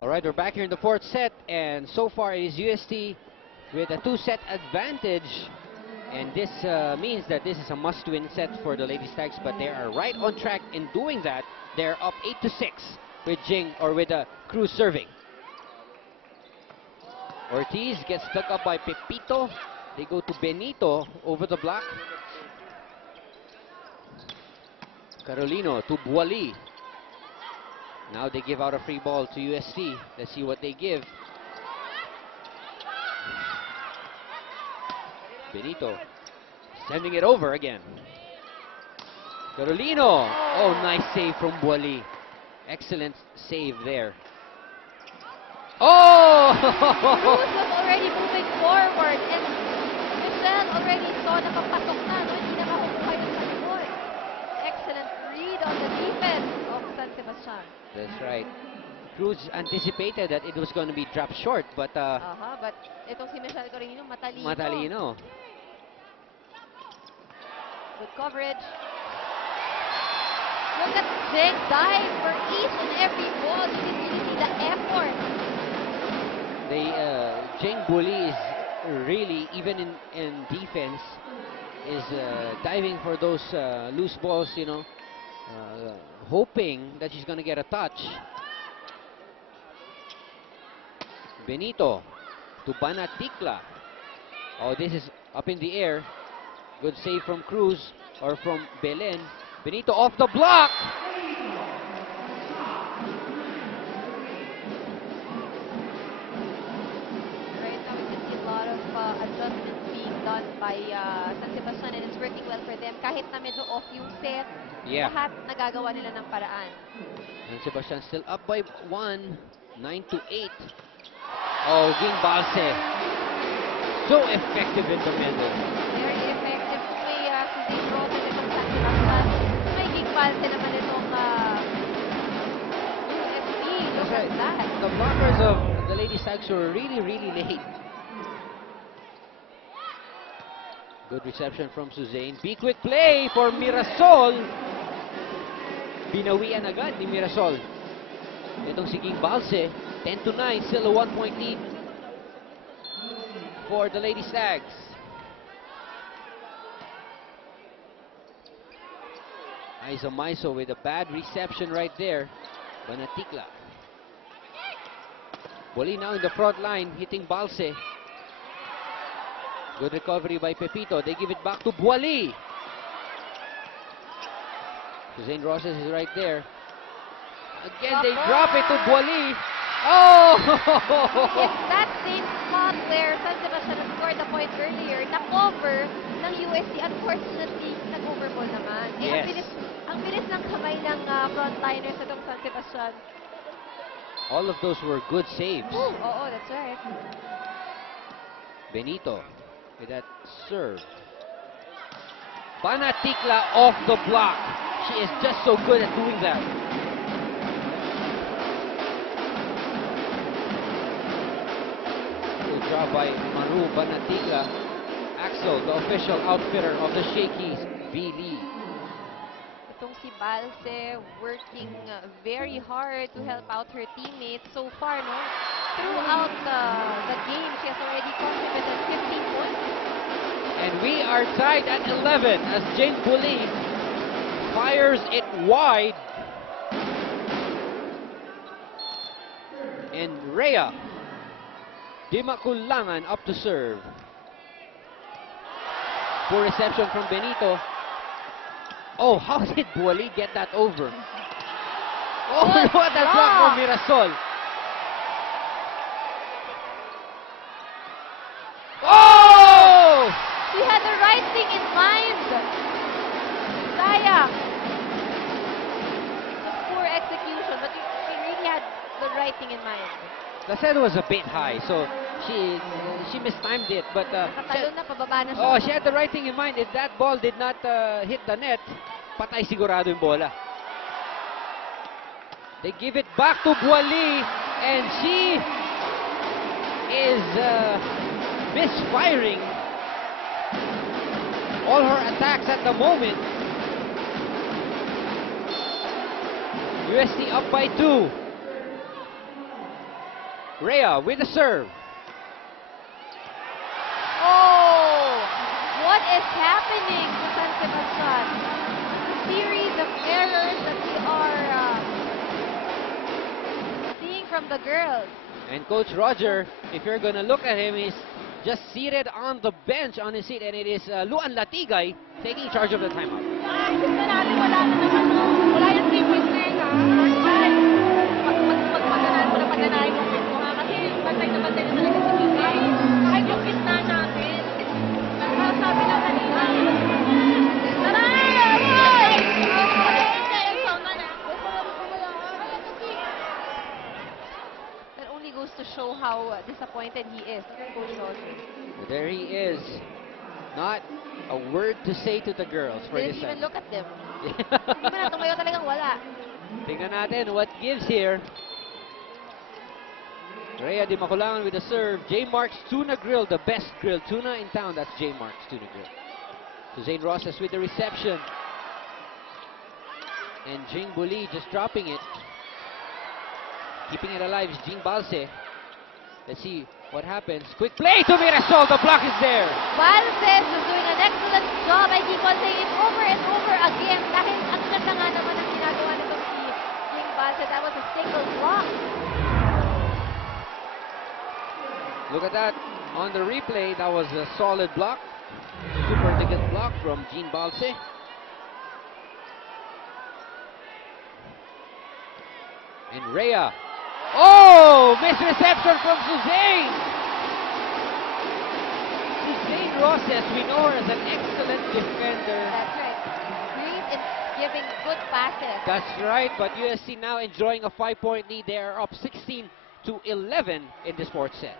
All right, we're back here in the fourth set, and so far it is UST with a 2-set advantage. And this means that this is a must-win set for the Lady Stags, but they are right on track in doing that. They're up 8-6 with Cruz serving. Ortiz gets stuck up by Pepito. They go to Benito over the block. Carolino to Buali. Now they give out a free ball to UST. Let's see what they give. Benito sending it over again. Carolino. Oh, nice save from Buali. Excellent save there. Oh! Cruz was already moving forward and Michel already saw na papasok na, no? Hindi na makukuha yung sakot. Excellent read on the defense of San Sebastian. That's right. Cruz anticipated that it was going to be dropped short, but but itong si Michel Carolino, matalino. Matalino. Good coverage. Look at Zeng dive for each and every ball. You can really see the effort. Jeng Buali is really, even in defense, is diving for those loose balls, you know, hoping that she's going to get a touch. Benito to Banaticla. Oh, this is up in the air. Good save from Cruz, or from Belen. Benito off the block. Right now we can see a lot of adjustments being done by San Sebastian, and it's working well for them. Kahit na medyo off yung set, lahat nagagawa nila ng paraan. San Sebastian still up by 1, 9-8. Oh, Ging Balse. So effective in the middle. Very effective. May Suzanne Roman itong San Sebastian. May Ging Balse naman itong UST. Look at that. The blockers of the Lady Stags were really, really late. Good reception from Suzanne. Be quick play for Mirasol. Binawian agad ni Mirasol. Itong si Ging Balse. 10-9, still a 1-point lead for the Lady Stags. Aiza Maiso with a bad reception right there. Banaticla. Buali now in the front line, hitting Balse. Good recovery by Pepito. They give it back to Buali. Suzanne Rosas is right there. Again, they drop it to Buali. Oh! It's that same spot where San Sebastian scored the point earlier, na-cover ng UST. Unfortunately, nag-overball naman. Yes. Ang bilis ng kamay ng frontliners sa itong San Sebastian. All of those were good saves. Ooh, oo, that's right. Benito with that serve. Banaticla off the block. She is just so good at doing that. Good job by Maru Banaticla. Axel, the official outfitter of the Shakey's, V. Lee. Itong si Balse working very hard to help out her teammates so far, no? Throughout the game, she has already contributed 15 points. And we are tied at 11 as Jeng Buali fires it wide. And Rhea Dimakulangan up to serve. Poor reception from Benito. Oh, how did Buali get that over? Oh, what a block from Mirasol. Oh! She had the right thing in mind. Sayang. Some poor execution, but she really had the right thing in mind. The set was a bit high, so she mistimed it, but Nakatalon na, pababa na siya. oh, she had the right thing in mind. If that ball did not hit the net, patay sigurado yung bola. They give it back to Buali, and she is misfiring all her attacks at the moment. UST up by 2. Rhea with the serve. Oh! What is happening to San Sebastian? Series of errors that we are seeing from the girls. And Coach Roger, if you're gonna look at him, he's just seated on the bench on his seat, and it is Luan Latigay taking charge of the timeout. Isip na natin, wala na naman, no? Wala yung 3 points na yun, ha? Ay, pagpaganahan mo na paganahin yung pin mo, ha? Kasi bantay na talaga si Pinay. Kahit yung pitna natin. Pero sabi na kanina, tara! Ay! That only goes to show how disappointed he is, Coach Roger. There he is. Not a word to say to the girls for Didn't this even set. look at them. Hindi man na tumayo talagang wala. Tingnan natin what gives here. Rhea Di Maculangan with the serve. J. Mark's Tuna Grill, the best grilled tuna in town. That's J. Mark's Tuna Grill. Suzanne Rosas with the reception. And Jing Buli just dropping it. Keeping it alive is Jean Balse. Let's see what happens. Quick play to Mirasol. The block is there. Valses is doing an excellent job. I keep on saying it over and over again. Dahil ang ganda nga naman ang ginagawa nitong si Jing Balse. That was a single block. Look at that. On the replay, that was a solid block. Super elegant block from Jean Balse. And Rhea. Oh! Misreception from Suzanne! Suzanne Rosas, we know her as an excellent defender. That's right. Great in giving good passes. That's right, but USC now enjoying a 5-point lead. They are up 16-11 in this fourth set.